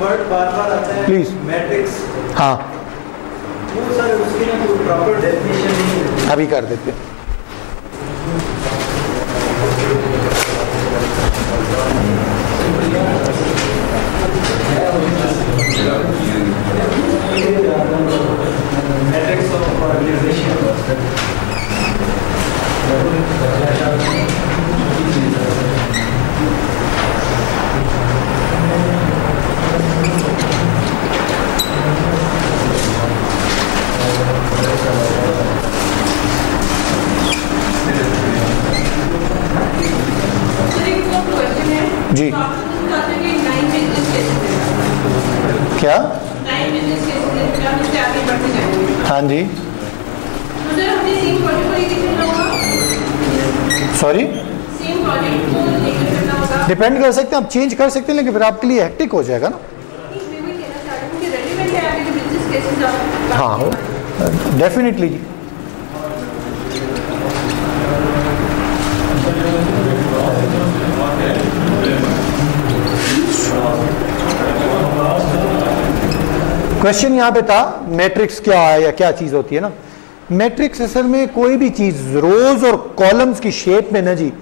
Word बार-बार आता है प्लीज मैट्रिक्स, हाँ वो सर उसकी ना कोई प्रॉपर डेफिनेशन नहीं है। अभी कर देते हैं। मैट्रिक्स ऑफ ऑर्गेनाइजेशन जी क्या? हाँ जी सॉरी डिपेंड कर सकते हैं, आप चेंज कर सकते हैं, लेकिन फिर आपके लिए हेक्टिक हो जाएगा ना। हाँ डेफिनेटली जी। क्वेश्चन यहाँ पे था मैट्रिक्स क्या है या क्या चीज होती है ना। मैट्रिक्स असल में कोई भी चीज रोज और कॉलम्स की शेप में ना जी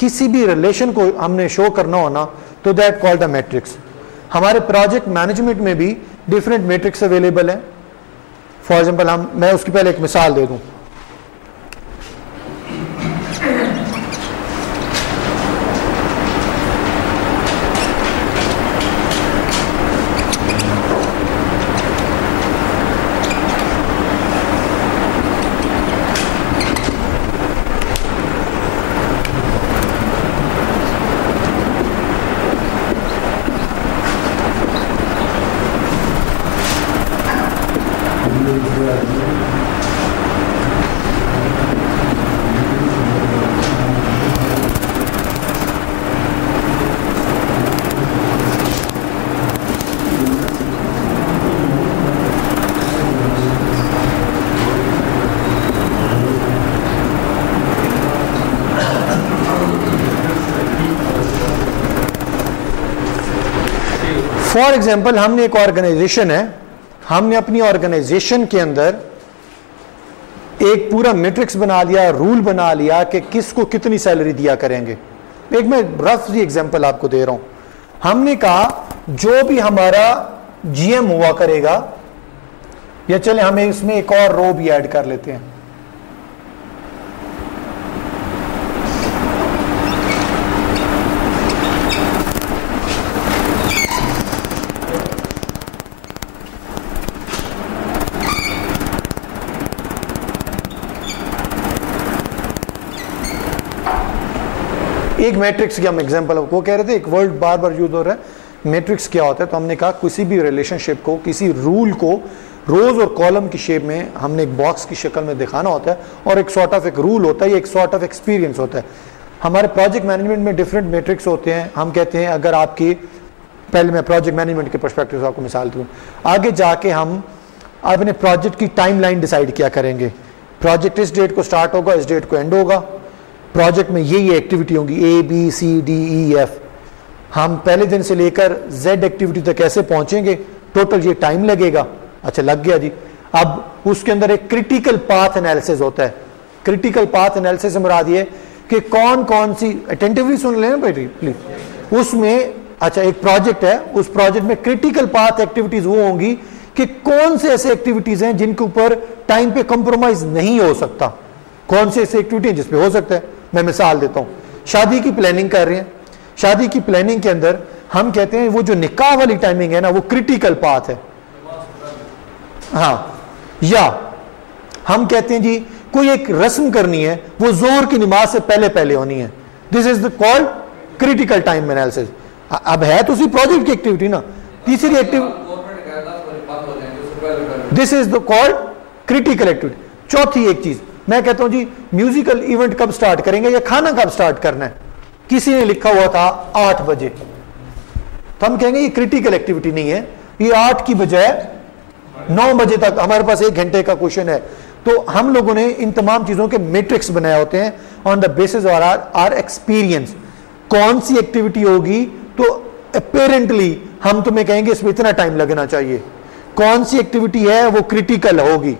किसी भी रिलेशन को हमने शो करना हो ना तो दैट कॉल्ड द मैट्रिक्स। हमारे प्रोजेक्ट मैनेजमेंट में भी डिफरेंट मैट्रिक्स अवेलेबल हैं। फॉर एग्जांपल मैं उसकी पहले एक मिसाल दे दूं। फॉर एग्जाम्पल हमने एक ऑर्गेनाइजेशन है, हमने अपनी ऑर्गेनाइजेशन के अंदर एक पूरा मैट्रिक्स बना लिया, रूल बना लिया कि किसको कितनी सैलरी दिया करेंगे। एक मैं रफ सी एग्जांपल आपको दे रहा हूं। हमने कहा जो भी हमारा जीएम हुआ करेगा, या चले हमें इसमें एक और रो भी ऐड कर लेते हैं। एक मैट्रिक्स की हम एग्जांपल वो कह रहे थे, एक वर्ड बार बार यूज हो रहा है मैट्रिक्स क्या होता है। तो हमने कहा किसी भी रिलेशनशिप को, किसी रूल को रोज और कॉलम की शेप में हमने एक बॉक्स की शक्ल में दिखाना होता है, और एक सॉर्ट ऑफ एक रूल होता है, एक सॉर्ट ऑफ एक्सपीरियंस होता है। हमारे प्रोजेक्ट मैनेजमेंट में डिफरेंट मैट्रिक्स होते हैं। हम कहते हैं अगर आपकी, पहले मैं प्रोजेक्ट मैनेजमेंट के पर्सपेक्टिव से आपको मिसाल दूं, आगे जाके हम अपने प्रोजेक्ट की टाइमलाइन डिसाइड किया करेंगे। प्रोजेक्ट इस डेट को स्टार्ट होगा, इस डेट को एंड होगा, प्रोजेक्ट में ये एक्टिविटी होंगी A B C D E F. हम पहले दिन से लेकर जेड एक्टिविटी तक कैसे पहुंचेंगे, टोटल ये टाइम लगेगा। अच्छा लग गया जी। अब उसके अंदर एक क्रिटिकल पाथ एनालिसिस होता है। क्रिटिकल पाथ एनालिसिस से मुराद ये कि कौन कौन सी, अटेंटिवली सुन लेना बेटी प्लीज। उसमें अच्छा एक प्रोजेक्ट है, उस प्रोजेक्ट में क्रिटिकल पाथ एक्टिविटीज वो होंगी कि कौन से ऐसे एक्टिविटीज हैं जिनके ऊपर टाइम पे कंप्रोमाइज नहीं हो सकता, कौन से ऐसे एक्टिविटी हैं जिसपे हो सकता है। मैं मिसाल देता हूं, शादी की प्लानिंग कर रहे हैं। शादी की प्लानिंग के अंदर हम कहते हैं वो जो निकाह वाली टाइमिंग है ना, वो क्रिटिकल पाथ है। हाँ, या हम कहते हैं जी कोई एक रस्म करनी है, वो जोर की नमाज से पहले पहले होनी है। This is the called critical time analysis. अब है तो उसी प्रोजेक्ट की एक्टिविटी ना। तीसरी activity, this is the called critical activity. चौथी एक चीज मैं कहता हूं जी, म्यूजिकल इवेंट कब स्टार्ट करेंगे या खाना कब स्टार्ट करना है। किसी ने लिखा हुआ था 8 बजे, तो हम कहेंगे ये क्रिटिकल एक्टिविटी नहीं है, ये 8 की बजाय 9 बजे तक, हमारे पास 1 घंटे का क्वेश्चन है। तो हम लोगों ने इन तमाम चीजों के मैट्रिक्स बनाए होते हैं on the basis of our experience. कौन सी एक्टिविटी होगी तो अपेरेंटली हम तुम्हें कहेंगे इसमें इतना टाइम लगना चाहिए, कौन सी एक्टिविटी है वो क्रिटिकल होगी,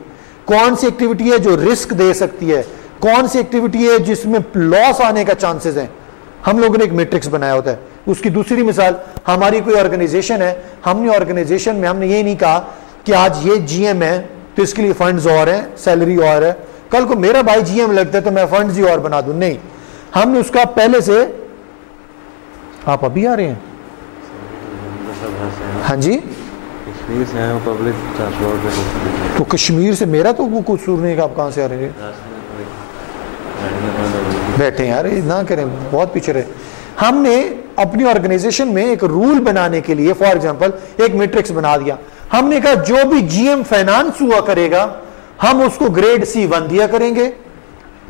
कौन सी एक्टिविटी है जो रिस्क दे सकती है, कौन सी एक्टिविटी है जिसमें लॉस आने का चांसेस है, हम लोगों ने एक मैट्रिक्स बनाया होता है। उसकी दूसरी मिसाल, हमारी कोई ऑर्गेनाइजेशन है, हमने ऑर्गेनाइजेशन में हमने ये नहीं कहा कि आज ये जीएम है तो इसके लिए फंड्स और हैं, सैलरी और है, कल को मेरा भाई जीएम लगता है तो मैं फंड्स ही और बना दूं, नहीं, हमने उसका पहले से, आप अभी आ रहे हैं? हाँ जी, कश्मीर से हैं, पब्लिक ट्रांसपोर्ट। तो कश्मीर से मेरा तो वो कसूर नहीं, आप कहाँ से आ रहे हैं? बैठे यार, ना करें, बहुत पीछे रहे। हमने अपनी ऑर्गेनाइजेशन में एक रूल बनाने के लिए फॉर एग्जांपल एक मैट्रिक्स बना दिया। हमने कहा जो भी जीएम फाइनेंस हुआ करेगा हम उसको ग्रेड C1 दिया करेंगे,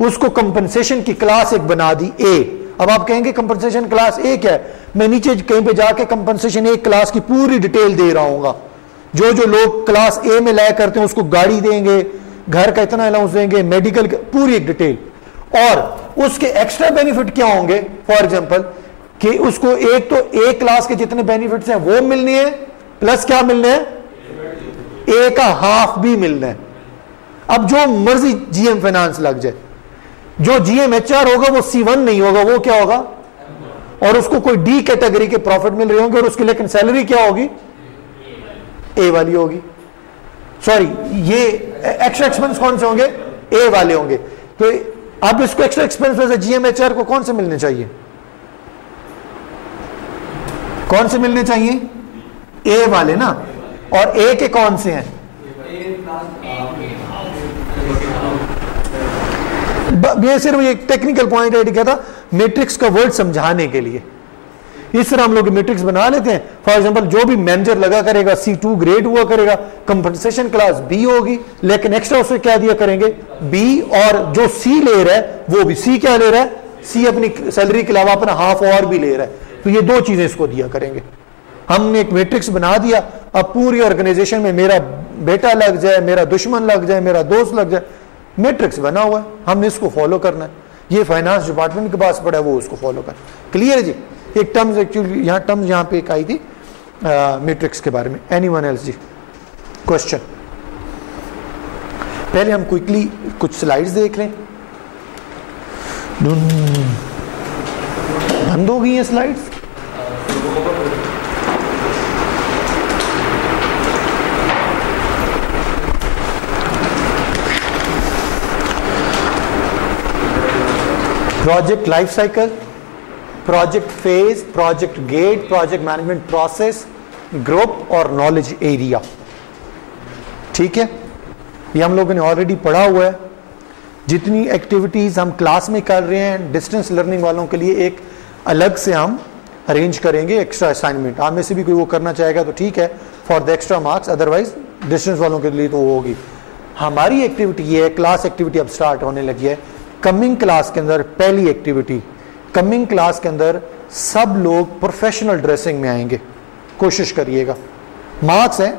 उसको कंपनसेशन की क्लास एक बना दी A। अब आप कहेंगे कंपनसेशन क्लास A क्या है? मैं नीचे कहीं पे जाके कंपनसेशन A क्लास की पूरी डिटेल दे रहा हूंगा। जो जो लोग क्लास A में लाया करते हैं उसको गाड़ी देंगे, घर का इतना अलाउंस देंगे, मेडिकल पूरी एक डिटेल, और उसके एक्स्ट्रा बेनिफिट क्या होंगे। फॉर एग्जांपल कि उसको एक तो A क्लास के जितने बेनिफिट्स हैं वो मिलने हैं, प्लस क्या मिलने हैं, A का हाफ भी मिलना है। अब जो मर्जी जीएम फाइनेंस लग जाए, जो जीएम HR होगा वो C1 नहीं होगा, वो क्या होगा, और उसको कोई D कैटेगरी के प्रॉफिट मिल रहे होंगे और उसकी लेकिन सैलरी क्या होगी, A वाली होगी। सॉरी, ये एक्स्ट्रा एक्सपेंस कौन से होंगे, A वाले होंगे। तो अब इसको एक्स्ट्रा एक्सपेंस में से जीएम HR को कौन से मिलने चाहिए, कौन से मिलने चाहिए, A वाले ना, और A के कौन से हैं, ये सिर्फ एक टेक्निकल पॉइंट है, क्या था, मैट्रिक्स का वर्ड समझाने के लिए। इस तरह हम लोग मैट्रिक्स बना लेते हैं। फॉर एग्जांपल जो भी मैनेजर लगा करेगा C2 ग्रेड हुआ करेगा, कंपनसेशन क्लास B होगी, लेकिन एक्स्ट्रा उसे क्या दिया करेंगे, B, और जो C ले रहा है वो भी C क्या ले रहा है, C अपनी सैलरी के अलावा अपना हाफ और भी ले रहा है, तो ये दो चीजें इसको दिया करेंगे। हमने एक मैट्रिक्स बना दिया। अब पूरी ऑर्गेनाइजेशन में मेरा बेटा लग जाए, मेरा दुश्मन लग जाए, मेरा दोस्त लग जाए, मैट्रिक्स बना हुआ है, हमने इसको फॉलो करना है। ये फाइनेंस डिपार्टमेंट के पास पड़ा है, वो उसको फॉलो कर। क्लियर है जी। एक टर्म्स एक्चुअली यहाँ टर्म्स यहाँ पे एक आई थी मैट्रिक्स के बारे में। एनीवन एल्स जी, क्वेश्चन? पहले हम क्विकली कुछ स्लाइड्स देख लें। बंद हो गई है slides. Project life cycle, project phase, project gate, project management process, group और नॉलेज एरिया। ठीक है, ये हम लोगों ने ऑलरेडी पढ़ा हुआ है। जितनी एक्टिविटीज हम क्लास में कर रहे हैं, डिस्टेंस लर्निंग वालों के लिए एक अलग से हम अरेंज करेंगे एक्स्ट्रा असाइनमेंट। आप में से भी कोई वो करना चाहेगा तो ठीक है, for the extra marks, otherwise distance वालों के लिए तो वो होगी। हमारी एक्टिविटी ये है, क्लास एक्टिविटी अब स्टार्ट होने लगी है। कमिंग क्लास के अंदर पहली एक्टिविटी, कमिंग क्लास के अंदर सब लोग प्रोफेशनल ड्रेसिंग में आएंगे, कोशिश करिएगा। मार्क्स है,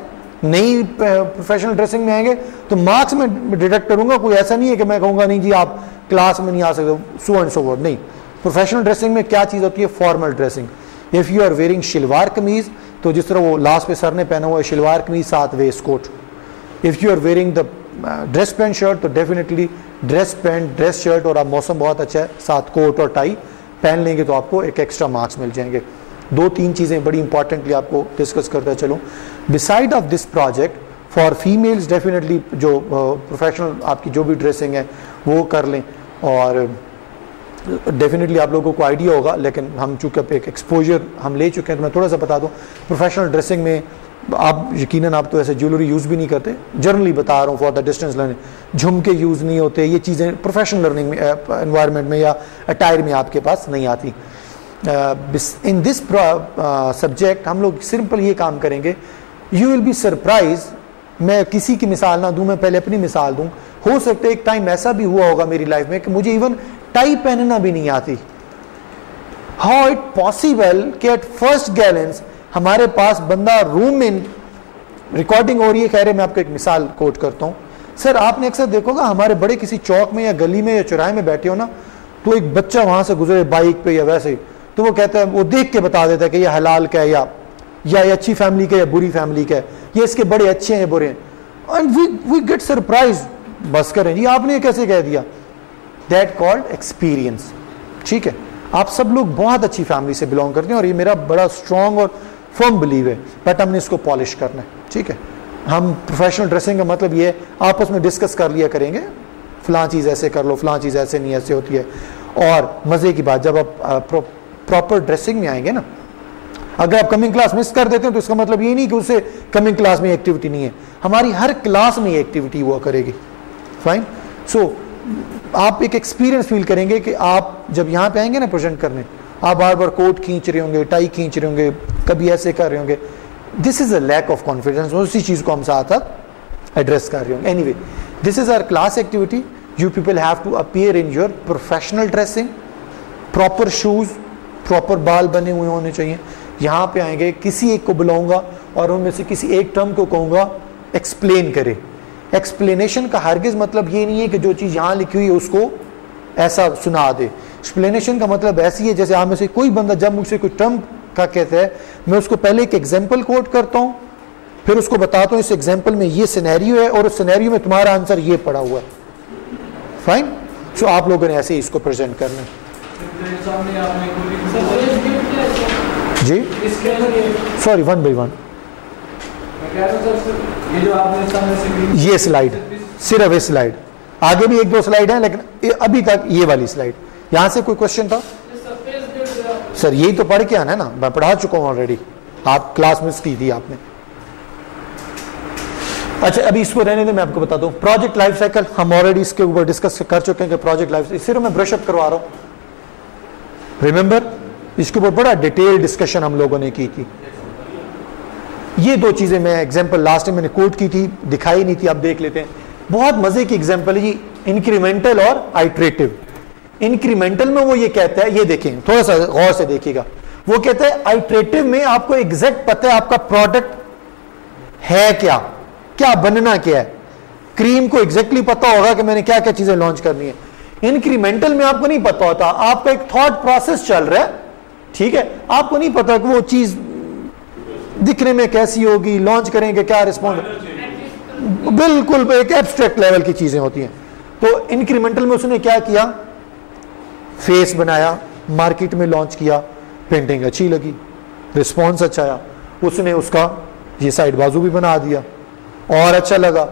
नहीं प्रोफेशनल ड्रेसिंग में आएंगे तो मार्क्स में डिडक्ट करूंगा। कोई ऐसा नहीं है कि मैं कहूंगा नहीं जी आप क्लास में नहीं आ सकते, सो एंड सो वर्ड, नहीं। प्रोफेशनल ड्रेसिंग में क्या चीज होती है, formal dressing. If you are wearing shalwar kameez, तो जिस तरह वो लास्ट पे सर ने पहना हुआ है शलवार कमीज साथ waistcoat. If you are wearing the dress pant shirt, तो definitely dress pant, dress shirt, और अब मौसम बहुत अच्छा है, साथ कोट और टाई पहन लेंगे तो आपको एक एक्स्ट्रा मार्क्स मिल जाएंगे। दो तीन चीज़ें बड़ी इंपॉर्टेंटली आपको डिस्कस करता चलो। Beside of this project for females definitely जो प्रोफेशनल आपकी जो भी ड्रेसिंग है वो कर लें, और डेफिनेटली आप लोगों को आइडिया होगा, लेकिन हम चूँकि अब एक एक्सपोजर हम ले चुके हैं तो मैं थोड़ा सा बता दूँ। प्रोफेशनल ड्रेसिंग में आप यकीनन आप तो ऐसे ज्वेलरी यूज़ भी नहीं करते, जनरली बता रहा हूँ फॉर द डिस्टेंस लर्निंग। झुमके यूज़ नहीं होते, ये चीज़ें प्रोफेशनल लर्निंग में एनवायरनमेंट में या अटायर में आपके पास नहीं आती। इन दिस सब्जेक्ट हम लोग सिंपल ये काम करेंगे। यू विल बी सरप्राइज, मैं किसी की मिसाल ना दूं, मैं पहले अपनी मिसाल दूं। हो सकता है एक टाइम ऐसा भी हुआ होगा मेरी लाइफ में कि मुझे इवन टाई पहनना भी नहीं आती। हाउ इट पॉसिबल कि एट फर्स्ट गैलेंस हमारे पास बंदा रूम में रिकॉर्डिंग हो रही है, कह रहे मैं आपको एक मिसाल कोट करता हूँ। सर आपने अक्सर देखोगा हमारे बड़े किसी चौक में या गली में या चौराहे में बैठे हो ना, तो एक बच्चा वहां से गुजरे बाइक पे या वैसे, तो वो कहता है, वो देख के बता देता है कि ये हलाल का है या ये अच्छी फैमिली का है या बुरी फैमिली का है, ये इसके बड़े अच्छे हैं बुरे हैं, एंड वी गेट सरप्राइज। बस करें जी, आपने ये कैसे कह दिया? That called experience. ठीक है, आप सब लोग बहुत अच्छी फैमिली से बिलोंग करते हैं और ये मेरा बड़ा स्ट्रॉन्ग और फर्म बिलीव है, बट हमने इसको पॉलिश करना है। ठीक है, हम प्रोफेशनल ड्रेसिंग का मतलब ये आपस में डिस्कस कर लिया करेंगे, फलां चीज़ ऐसे कर लो, फलां चीज़ ऐसे नहीं, ऐसे होती है। और मज़े की बात, जब आप प्रॉपर ड्रेसिंग में आएंगे ना, अगर आप कमिंग क्लास मिस कर देते हैं तो इसका मतलब ये नहीं कि उससे कमिंग क्लास में एक्टिविटी नहीं है, हमारी हर क्लास में ये एक्टिविटी हुआ करेगी। फाइन। सो आप एक एक्सपीरियंस फील करेंगे कि आप जब यहाँ पे आएंगे ना प्रेजेंट करने, आप बार बार कोट खींच रहे होंगे, टाई खींच रहे होंगे, कभी ऐसे कर रहे होंगे। This is a lack of confidence. उसी चीज़ को हम साथ साथ एड्रेस कर रहे होंगे। Anyway, this is our class activity. You people have to appear in your professional dressing, proper shoes, proper बाल बने हुए होने चाहिए। यहाँ पे आएंगे, किसी एक को बुलाऊंगा और उनमें से किसी एक टर्म को कहूँगा एक्सप्लेन करे। एक्सप्लेनेशन का हरगिज मतलब ये नहीं है कि जो चीज़ यहाँ लिखी हुई है उसको ऐसा सुना दे। एक्सप्लेनेशन का मतलब ऐसी है जैसे आप में से कोई बंदा जब मुझसे कोई टर्म का कहता है, मैं उसको पहले एक एग्जाम्पल कोट करता हूँ, फिर उसको बताता हूँ इस एग्जाम्पल में ये सिनेरियो है और उस सिनेरियो में तुम्हारा आंसर ये पड़ा हुआ है। फाइन। सो आप लोगों ने ऐसे ही इसको प्रेजेंट करना है। जी सॉरी, 1 by 1 ये स्लाइड, सिर्फ ये स्लाइड, आगे भी 1-2 स्लाइड है, लेकिन अभी तक ये वाली स्लाइड। यहां से कोई क्वेश्चन था? सर यही तो पढ़ के आना है ना, मैं पढ़ा चुका हूं ऑलरेडी, आप क्लास मिस की थी आपने। अच्छा अभी इसको रहने दे, मैं आपको बताता हूँ प्रोजेक्ट लाइफ साइकिल। हम ऑलरेडी इसके ऊपर डिस्कस कर चुके हैं कि प्रोजेक्ट लाइफ, सिर्फ मैं ब्रशअप करवा रहा हूँ। रिमेंबर, इसके ऊपर बड़ा डिटेल डिस्कशन हम लोगों ने की थी। ये 2 चीजें मैं एग्जांपल लास्ट टाइम मैंने कोट की थी, दिखाई नहीं थी, आप देख लेते हैं। बहुत मजे की एग्जांपल है जी, इंक्रीमेंटल और आइट्रेटिव। इंक्रीमेंटल में वो ये कहता है, ये देखें थोड़ा सा गौर से देखिएगा, वो कहता है आइट्रेटिव में आपको एग्जैक्ट पता है आपका प्रोडक्ट है क्या, क्या बनना क्या है। क्रीम को एग्जैक्टली पता होगा कि मैंने क्या क्या चीजें लॉन्च करनी है। इंक्रीमेंटल में आपको नहीं पता होता, आपका एक थॉट प्रोसेस चल रहा है, ठीक है, आपको नहीं पता कि वो चीज दिखने में कैसी होगी, लॉन्च करेंगे क्या रिस्पॉन्स, बिल्कुल एक एब्स्ट्रैक्ट लेवल की चीजें होती हैं। तो इंक्रीमेंटल में उसने क्या किया, फेस बनाया, मार्केट में लॉन्च किया, पेंटिंग अच्छी लगी, रिस्पॉन्स अच्छा आया, उसने उसका ये साइड बाजू भी बना दिया और अच्छा लगा,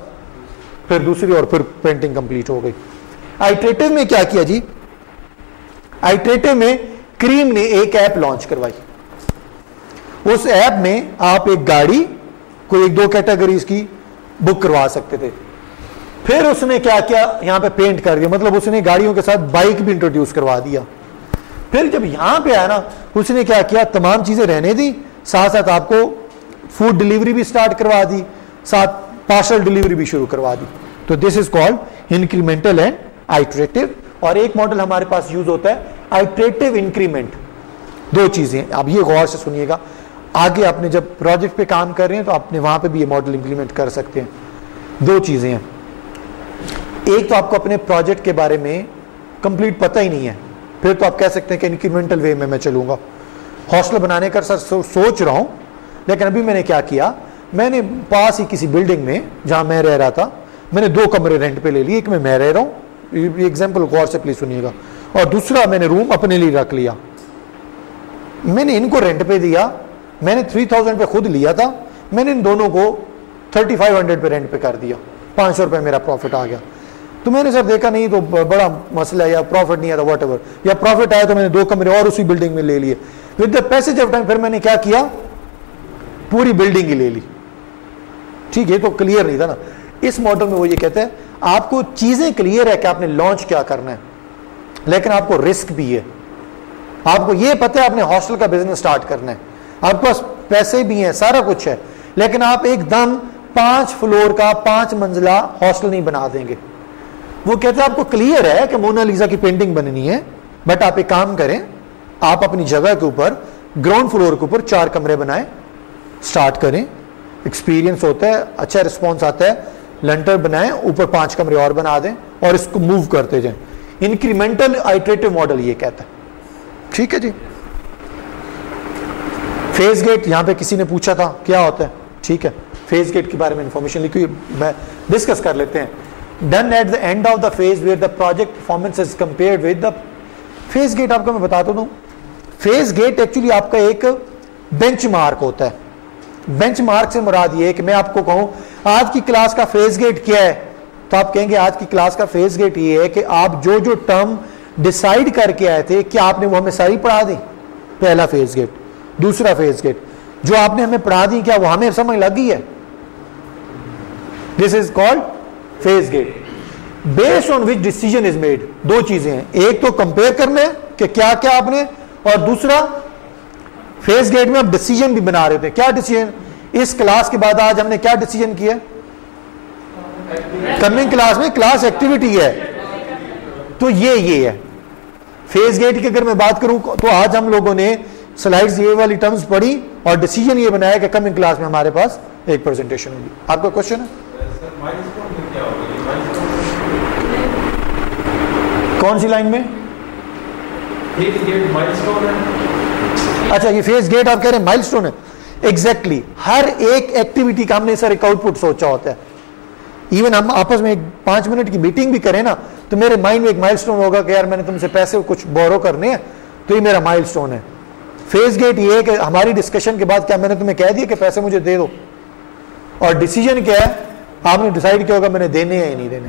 फिर दूसरी और फिर पेंटिंग कंप्लीट हो गई। आइट्रेटिव में क्या किया जी, आइट्रेटिव में क्रीम ने एक ऐप लॉन्च करवाई। उस ऐप में आप एक गाड़ी कोई 1-2 कैटेगरीज की बुक करवा सकते थे। फिर उसने क्या किया, यहां पे पेंट कर दिया, मतलब उसने गाड़ियों के साथ बाइक भी इंट्रोड्यूस करवा दिया। फिर जब यहां पे आया ना, उसने क्या किया, तमाम चीजें रहने दी, साथ साथ आपको फूड डिलीवरी भी स्टार्ट करवा दी, साथ पार्सल डिलीवरी भी शुरू करवा दी। तो this is called incremental and iterative. और एक मॉडल हमारे पास यूज होता है आइट्रेटिव इंक्रीमेंट। 2 चीजें, अब ये गौर से सुनिएगा, आगे आपने जब प्रोजेक्ट पे काम कर रहे हैं तो आपने वहां पे भी ये मॉडल इंप्लीमेंट कर सकते हैं। 2 चीजें हैं, एक तो आपको अपने प्रोजेक्ट के बारे में कंप्लीट पता ही नहीं है, फिर तो आप कह सकते हैं कि इंक्रीमेंटल वे में मैं चलूंगा। हॉस्टल बनाने का सर सोच रहा हूं, लेकिन अभी मैंने क्या किया, मैंने पास ही किसी बिल्डिंग में जहां मैं रह रहा था, मैंने 2 कमरे रेंट पे ले लिए। एक में मैं रह रहा हूं, एग्जाम्पल गौर से प्लीज सुनिएगा, और दूसरा मैंने रूम अपने लिए रख लिया। मैंने इनको रेंट पे दिया, मैंने 3000 पे खुद लिया था, मैंने इन दोनों को 3500 पे रेंट पे कर दिया, 500 रुपए मेरा प्रॉफिट आ गया। तो मैंने सर देखा नहीं तो बड़ा मसला है, या प्रॉफिट नहीं आता वॉट एवर, या प्रॉफिट आया तो मैंने 2 कमरे और उसी बिल्डिंग में ले लिए। With the passage of time फिर मैंने क्या किया, पूरी बिल्डिंग ही ले ली। ठीक है, तो क्लियर नहीं था ना। इस मॉडल में वो ये कहते हैं आपको चीजें क्लियर है कि आपने लॉन्च क्या करना है, लेकिन आपको रिस्क भी है। आपको ये पता है आपने हॉस्टल का बिजनेस स्टार्ट करना है, आपके पास पैसे भी हैं, सारा कुछ है, लेकिन आप एकदम 5 फ्लोर का 5 मंजिला हॉस्टल नहीं बना देंगे। वो कहते हैं आपको क्लियर है कि मोनालिसा की पेंटिंग बननी है, बट आप एक काम करें, आप अपनी जगह के ऊपर ग्राउंड फ्लोर के ऊपर 4 कमरे बनाए, स्टार्ट करें, एक्सपीरियंस होता है, अच्छा रिस्पॉन्स आता है, लेंटर बनाएं, ऊपर 5 कमरे और बना दें और इसको मूव करते जाएं। इंक्रीमेंटल आइट्रेटिव मॉडल ये कहता है। ठीक है जी, फेज गेट यहां पे किसी ने पूछा था क्या होता है, ठीक है, फेज गेट के बारे में इंफॉर्मेशन लिखी हुई, डिस्कस कर लेते हैं। Done at the end of the phase where the project performance is compared with the phase gate. आपको मैं बताता दूं, फेज गेट एक्चुअली आपका एक बेंचमार्क होता है। बेंचमार्क से मुराद ये है कि मैं आपको कहूं आज की क्लास का फेज गेट क्या है, तो आप कहेंगे आज की क्लास का फेज गेट ये है कि आप जो जो टर्म डिसाइड करके आए थे क्या आपने वो हमें सारी पढ़ा दी, पहला फेज गेट। दूसरा फेज गेट जो आपने हमें पढ़ा दी क्या वो हमें समझ लगी है, this is called phase gate. Based on which decision is made, दो चीजें हैं, एक तो कंपेयर करना है कि क्या क्या आपने, और दूसरा फेज गेट में आप डिसीजन भी बना रहे थे। क्या डिसीजन, इस क्लास के बाद आज हमने क्या डिसीजन किया, कमिंग क्लास में क्लास एक्टिविटी है, तो ये है फेज गेट की। अगर मैं बात करूं तो आज हम लोगों ने स्लाइड्स ये वाली टर्म्स पढ़ी और डिसीजन ये बनाया कि कमिंग क्लास में हमारे पास एक प्रेजेंटेशन होगी। आपका क्वेश्चन है कौन सी लाइन में? अच्छा, ये फेज गेट आप कह रहे हैं माइलस्टोन है। एग्जैक्टली हर एक एक्टिविटी का हमने सर एक आउटपुट सोचा होता है। इवन हम आपस में 5 मिनट की मीटिंग भी करें ना तो मेरे माइंड में एक माइलस्टोन होगा कि यार मैंने तुमसे पैसे कुछ बोरो करने हैं, तो ये मेरा माइलस्टोन है। फेज गेट ये है कि हमारी डिस्कशन के बाद क्या मैंने तुम्हें कह दिया कि पैसे मुझे दे दो, और डिसीजन क्या है आपने डिसाइड किया होगा मैंने देने या नहीं देने।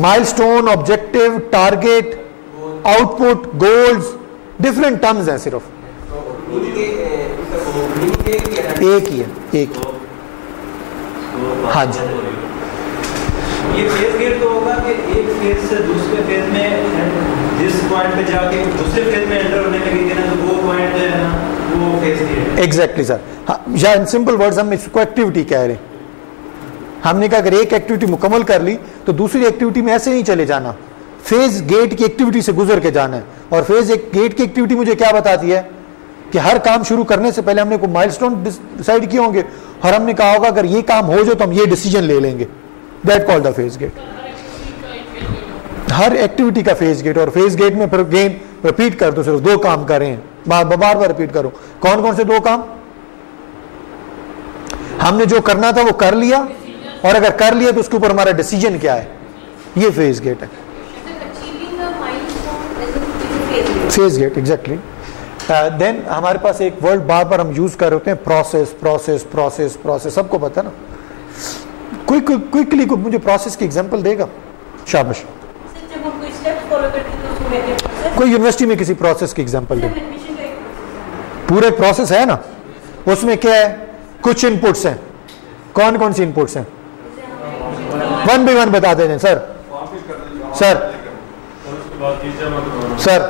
Milestone, objective, target, output, goals, different terms हैं, सिर्फ एक ही है, एक। हाँ जी, ये फेज गेट तो होगा कि एक फेज से दूसरे फेज में जिस पॉइंट पे जाके दूसरे फेज में एंटर होने लगेंगे ना, तो वो पॉइंट जो है ना वो फेज गेट। Exactly sir. हाँ, या इन सिंपल वर्ड्स हम इसको एक्टिविटी कह रहे हैं। हमने कहा अगर एक एक्टिविटी मुकम्मल कर ली तो दूसरी एक्टिविटी में ऐसे नहीं चले जाना, फेज गेट की एक्टिविटी से गुजर के जाना है। और फेज गेट की एक्टिविटी मुझे क्या बताती है कि हर काम शुरू करने से पहले हमने कोई माइलस्टोन डिसाइड किए होंगे और हमने कहा होगा अगर ये काम हो जाए तो हम ये डिसीजन ले लेंगे, that called the phase gate. हर एक्टिविटी का फेज गेट। और फेज गेट में फिर अगेन रिपीट कर दो, सिर्फ 2 काम कर रहे हैं, बार बार रिपीट करो। कौन कौन से 2 काम? हमने जो करना था वो कर लिया, और अगर कर लिया तो उसके ऊपर हमारा डिसीजन क्या है, ये फेज गेट है। Phase gate exactly. देन हमारे पास एक वर्ड बार बार हम यूज कर रहे होते हैं, प्रोसेस प्रोसेस प्रोसेस प्रोसेस। सबको पता है ना? क्विकली मुझे प्रोसेस की एग्जांपल देगा? शाबाश। कोई यूनिवर्सिटी में किसी प्रोसेस की एग्जांपल दे। पूरे प्रोसेस है ना, उसमें क्या है, कुछ इनपुट्स हैं। कौन कौन सी इनपुट्स हैं? 1 by 1 बता दें सर। सर सर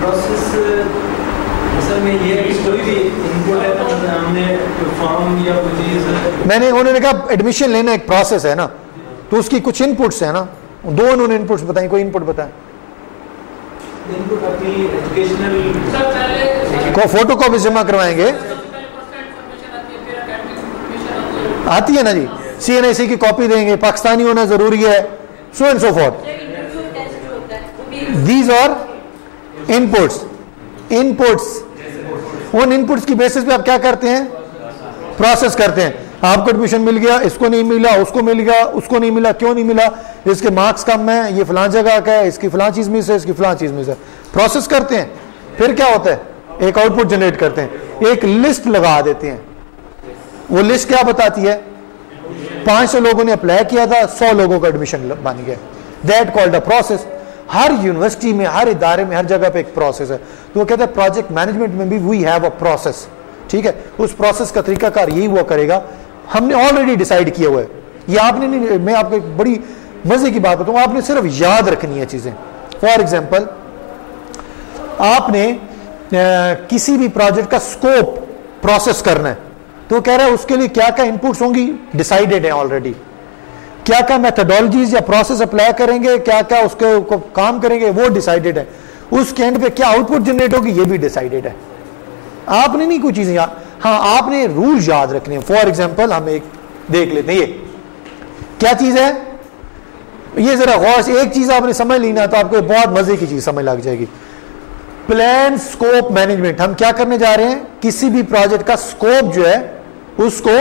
प्रोसेस असल में ये कोई भी इनपुट है तो हमने फॉर्म या कोई चीज, मैंने उन्होंने कहा एडमिशन लेना एक प्रोसेस है ना, तो उसकी कुछ इनपुट्स है ना, 2 उन्होंने इनपुट्स बताई, कोई इनपुट बताए? इनपुट अपनी एजुकेशनल को फोटो कॉपी जमा करवाएंगे, आती है ना जी, CNIC की कॉपी देंगे, पाकिस्तानी होना जरूरी है, so and so forth. These are inputs. उन इनपुट्स की बेसिस पे आप क्या करते हैं? प्रोसेस करते हैं। आपको एडमिशन मिल गया, इसको नहीं मिला, उसको मिल गया, उसको नहीं मिला, क्यों नहीं मिला? इसके मार्क्स कम है, ये फलां जगह का है, इसकी फलां चीज मिस है, इसकी फलां चीज मिस है। प्रोसेस करते हैं, फिर क्या होता है? एक आउटपुट जनरेट करते हैं, एक लिस्ट लगा देते हैं। वो लिस्ट क्या बताती है? 500 लोगों ने अप्लाई किया था, 100 लोगों का एडमिशन बन गया, that called a process. Her university में, हर इदारे में, हर जगह पे एक प्रोसेस है। तो वो कहते हैं प्रोजेक्ट मैनेजमेंट में भी वी हैव अ प्रोसेस, ठीक है। उस प्रोसेस का तरीकाकार यही हुआ करेगा, हमने ऑलरेडी डिसाइड किया हुआ है। ये आपने नहीं, मैं आपको एक बड़ी मजे की बात बताऊं, आपने सिर्फ याद रखनी है चीजें। फॉर एग्जाम्पल, आपने किसी भी प्रोजेक्ट का स्कोप प्रोसेस करना है, तो कह रहा है उसके लिए क्या क्या इनपुट्स होंगी, डिसाइडेड है ऑलरेडी। क्या क्या मेथोडोलॉजीज या प्रोसेस अप्लाई करेंगे, क्या क्या उसके काम करेंगे, वो डिसाइडेड है। उसके एंड पे क्या आउटपुट जनरेट होगी, ये भी डिसाइडेड है। आपने नहीं कोई चीजें याद, हाँ आपने रूल याद रखने हैं। फॉर एग्जाम्पल हम एक देख लेते हैं, ये क्या चीज है? ये जरा गौर से एक चीज आपने समझ ली ना तो आपको बहुत मजे की चीज समझ लग जाएगी। प्लान स्कोप मैनेजमेंट, हम क्या करने जा रहे हैं, किसी भी प्रोजेक्ट का स्कोप जो है उसको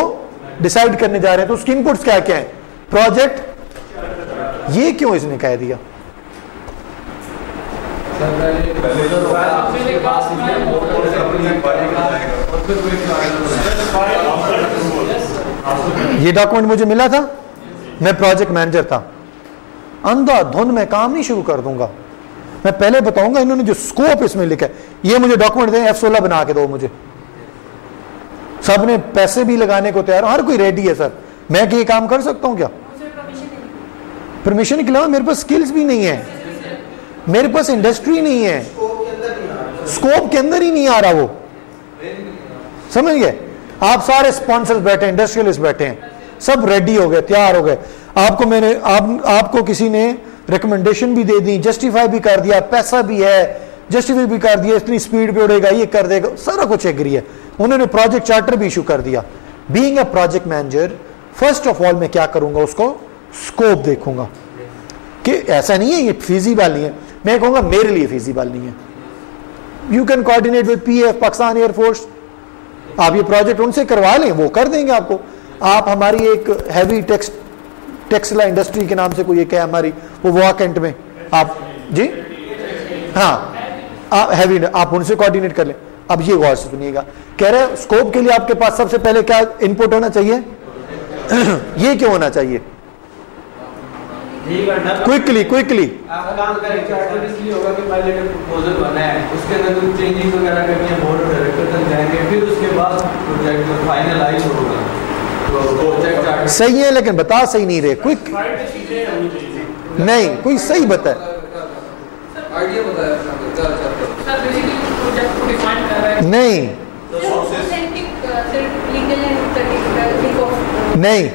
डिसाइड करने जा रहे हैं। तो उसकी इनपुट्स क्या क्या है, प्रोजेक्ट, ये क्यों इसने कह दिया, ये डॉक्यूमेंट मुझे मिला था, मैं प्रोजेक्ट मैनेजर था, अंधाधुंध में काम नहीं शुरू कर दूंगा। मैं पहले बताऊंगा इन्होंने जो स्कोप इसमें लिखा है, ये मुझे डॉक्यूमेंट दें, F16 बना के दो मुझे। सबने पैसे भी लगाने को तैयार, हर कोई रेडी है सर, मैं ये काम कर सकता हूं क्या? परमिशन के अलावा मेरे पास स्किल्स भी नहीं है, मेरे पास इंडस्ट्री नहीं है, स्कोप के अंदर ही नहीं आ रहा वो, समझ गए? आप सारे स्पॉन्सर्स बैठे हैं, इंडस्ट्रियलिस्ट बैठे हैं, सब रेडी हो गए, तैयार हो गए। आपको मैंने आपको किसी ने रिकमेंडेशन भी दे दी, जस्टिफाई भी कर दिया, पैसा भी है, जस्टिफाई भी कर दिया, इतनी स्पीड पे उड़ेगा, ये कर देगा, सारा कुछ एग्री है। उन्होंने प्रोजेक्ट चार्टर भी इशू कर दिया। Being a project manager, first of all मैं क्या करूंगा, उसको स्कोप देखूंगा कि ऐसा नहीं है ये फीजिबल नहीं है, मैं कहूंगा मेरे लिए फीजिबल नहीं है। You can coordinate with PF, Pakistan air force, आप ये प्रोजेक्ट उनसे करवा लें, वो कर देंगे आपको। आप हमारी एक हैवी टेक्सटाइल इंडस्ट्री के नाम से कोई एक है हमारी, वो वॉकेंट में, आप जी हाँ, आप हैवी, आप उनसे कोऑर्डिनेट कर लें। अब ये गौर से सुनिएगा, कह रहे हैं स्कोप के लिए आपके पास सबसे पहले क्या इनपुट होना चाहिए ये क्यों होना चाहिए? क्विकली आप काम करें, चार्टर इसलिए होगा कि पहले का प्रपोजल बना है, उसके अंदर कुछ चेंजिंग वगैरह करनी है, बोर्ड ऑफ डायरेक्टर तक जाएंगे, फिर उसके बाद प्रोजेक्ट फाइनलाइज होगा। तो प्रोजेक्ट चार्टर सही है, लेकिन बता सही नहीं रहे, क्विक नहीं, कोई सही बता, आइडिया बताया सर, बेसिकली प्रोजेक्ट को डिफाइन कर रहा है, नहीं नहीं,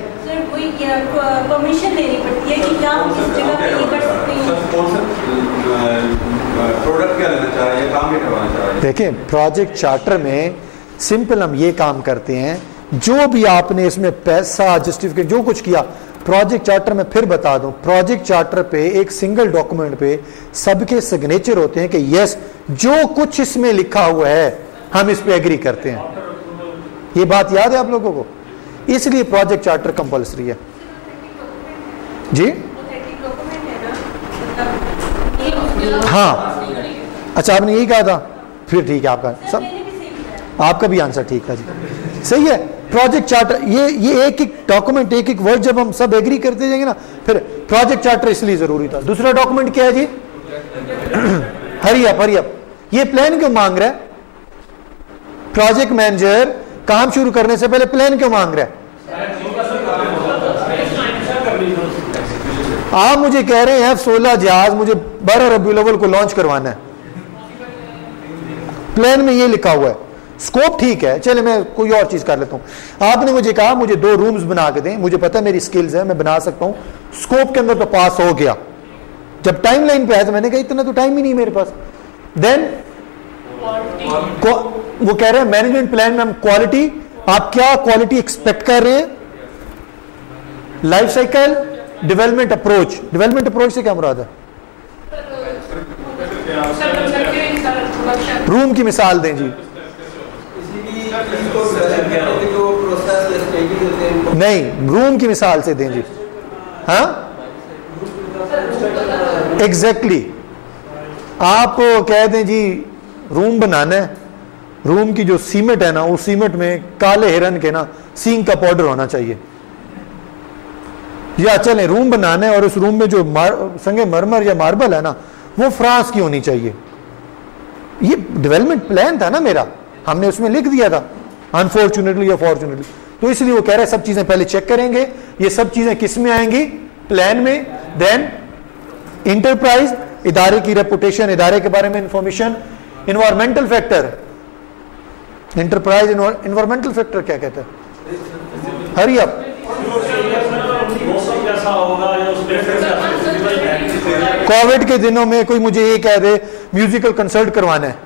परमिशन लेनी पड़ती है कि क्या हम इस जगह पे ये कर सकते हैं। प्रोडक्ट क्या लेना चाह रहे हैं, काम क्या करवाना चाह रहे हैं? देखें प्रोजेक्ट चार्टर में सिंपल हम ये काम करते हैं, जो भी आपने इसमें पैसा जस्टिफिकेट जो कुछ किया, प्रोजेक्ट चार्टर में फिर बता दूं, प्रोजेक्ट चार्टर पे एक सिंगल डॉक्यूमेंट पे सबके सिग्नेचर होते हैं कि यस जो कुछ इसमें लिखा हुआ है हम इस पे एग्री करते हैं। ये बात याद है आप लोगों को? इसलिए प्रोजेक्ट चार्टर कंपल्सरी है जी। हाँ अच्छा, आपने यही कहा था, फिर ठीक है, आपका सब आपका भी आंसर ठीक था जी, सही है। प्रोजेक्ट चार्टर ये एक एक डॉक्यूमेंट, एक एक वर्ड जब हम सब एग्री करते जाएंगे ना, फिर प्रोजेक्ट चार्टर इसलिए जरूरी था। दूसरा डॉक्यूमेंट क्या है जी? हरी अप, ये प्लान क्यों मांग रहा है? प्रोजेक्ट मैनेजर काम शुरू करने से पहले प्लान क्यों मांग रहा है? आप मुझे कह रहे हैं F16 जहाज मुझे 12 रबीउल अव्वल को लॉन्च करवाना है, प्लान में ये लिखा हुआ है, स्कोप ठीक है, चले मैं कोई और चीज कर लेता हूं। आपने मुझे कहा मुझे 2 रूम्स बना के दें, मुझे पता है मेरी स्किल्स है, मैं बना सकता हूं, स्कोप के अंदर तो पास हो गया। जब टाइमलाइन पे आया तो मैंने कहा इतना तो टाइम ही नहीं मेरे पास। देन वो कह रहे हैं मैनेजमेंट प्लान में हम क्वालिटी, आप क्या क्वालिटी एक्सपेक्ट कर रहे हैं? लाइफ साइकिल, डेवलपमेंट अप्रोच से क्या मुराद है? रूम की मिसाल दें जी। नहीं, रूम की मिसाल से दें जी। हाँ एग्जैक्टली, आप कह दें जी रूम बनाना है, रूम की जो सीमेंट है ना, उस सीमेंट में काले हिरन के ना सींग का पाउडर होना चाहिए, या चलें रूम बनाना है और उस रूम में जो संगे मरमर या मार्बल है ना वो फ्रांस की होनी चाहिए। ये डेवलपमेंट प्लान था ना मेरा, हमने उसमें लिख दिया था, अनफॉर्चुनेटली या फॉर्चुनेटली। तो इसलिए वो कह रहे हैं सब चीजें पहले चेक करेंगे, ये सब चीजें किस में आएंगी? प्लान में। देन इंटरप्राइज, इदारे की रेपुटेशन, इदारे के बारे में information. Environmental factor, enterprise environmental factor क्या कहता है? Hurry up. कोविड के दिनों में कोई मुझे ये कह दे म्यूजिकल कंसर्ट करवाना है,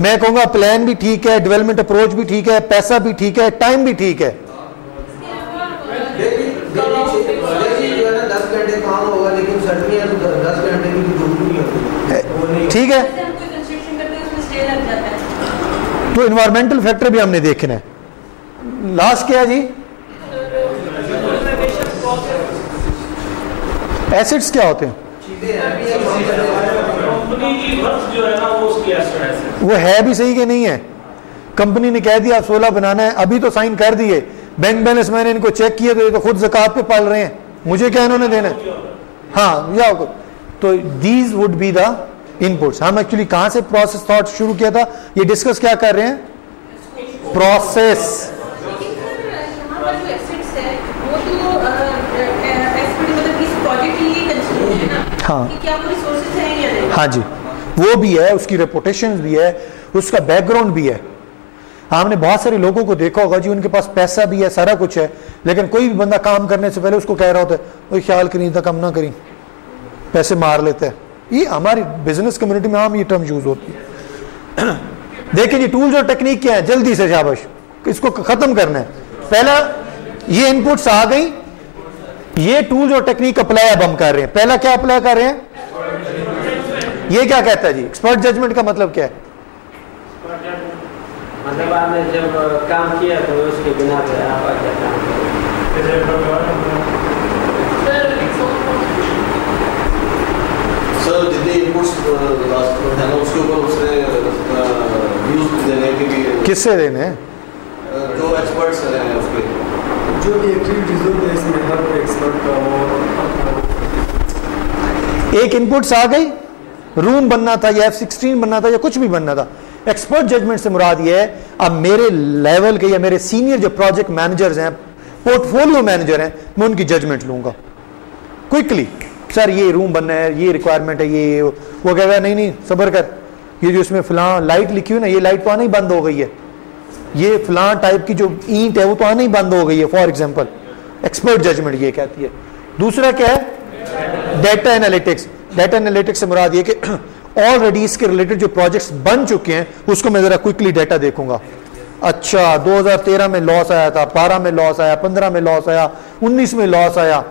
मैं कहूंगा प्लान भी ठीक है, डेवलपमेंट अप्रोच भी ठीक है, पैसा भी ठीक है, टाइम भी ठीक है। 10 घंटे काम होगा ठीक है, जैसे हम कोई कंस्ट्रक्शन करते हैं उसमें स्टे लग जाता है। तो इन्वायरमेंटल फैक्टर भी हमने देखना है। लास्ट क्या है जी, एसिड्स क्या होते हैं? कंपनी की वर्थ जो है ना वो उसकी एसेट है। वो है भी सही कि नहीं है? कंपनी ने कह दिया आप 16 बनाना है, अभी तो साइन कर दिए, बैंक बैलेंस मैंने इनको चेक किया तो ये तो खुद ज़कात पे पाल रहे हैं, मुझे क्या इन्होंने देना है? हाँ या तो these would be the inputs. हम एक्चुअली कहां से प्रोसेस थॉट शुरू किया था, ये डिस्कस क्या कर रहे हैं, प्रोसेस। हाँ हाँ जी, वो भी है, उसकी रेपुटेशन भी है, उसका बैकग्राउंड भी है। हमने बहुत सारे लोगों को देखा होगा जी, उनके पास पैसा भी है, सारा कुछ है, लेकिन कोई भी बंदा काम करने से पहले उसको कह रहा होता है कोई ख्याल करी था, कम ना करी, पैसे मार लेते हैं। ये हमारी बिजनेस कम्युनिटी में आम ये टर्म यूज होती है। देखिए जी, टूल्स और टेक्निक क्या है, जल्दी से शाबाश, इसको खत्म करना है। पहला ये इनपुट्स आ गई, ये टूल्स और टेक्निक अप्लाई अब हम कर रहे हैं। पहला क्या अप्लाई कर रहे हैं, ये क्या कहता है जी, एक्सपर्ट जजमेंट का मतलब क्या है? मतलब आपने जब काम किया तो उसके बिना पे आप क्या काम सर जितने इनपुट्स है ना उसके ऊपर उसने व्यूज देने के लिए किससे देने हैं? जो एक्सपर्ट्स हैं उसके, जो रिजल्ट है इसमें हर एक्सपर्ट का वो एक इनपुट्स आ गई, रूम बनना था या F16 बनना था या कुछ भी बनना था। एक्सपर्ट जजमेंट से मुराद ये है, अब मेरे लेवल के या मेरे सीनियर जो प्रोजेक्ट मैनेजर्स हैं, पोर्टफोलियो मैनेजर हैं, मैं उनकी जजमेंट लूंगा क्विकली। सर ये रूम बनना है, ये रिक्वायरमेंट है, ये वो कहेगा नहीं नहीं सबर कर, ये जो इसमें फलां लाइट लिखी हुई ना, ये लाइट तो आना ही बंद हो गई है, ये फलां टाइप की जो ईंट है वो तो आना ही बंद हो गई है, फॉर एग्जाम्पल। एक्सपर्ट जजमेंट ये कहती है। दूसरा क्या है, डेटा एनालिटिक्स। डेटा एनालिटिक्स से मुराद ये कि ऑलरेडी इसके रिलेटेड जो प्रोजेक्ट्स बन चुके हैं उसको मैं जरा क्विकली डेटा देखूंगा। अच्छा 2013 में लॉस आया था, 12 में लॉस आया, 15 में लॉस आया, 19 में लॉस आया,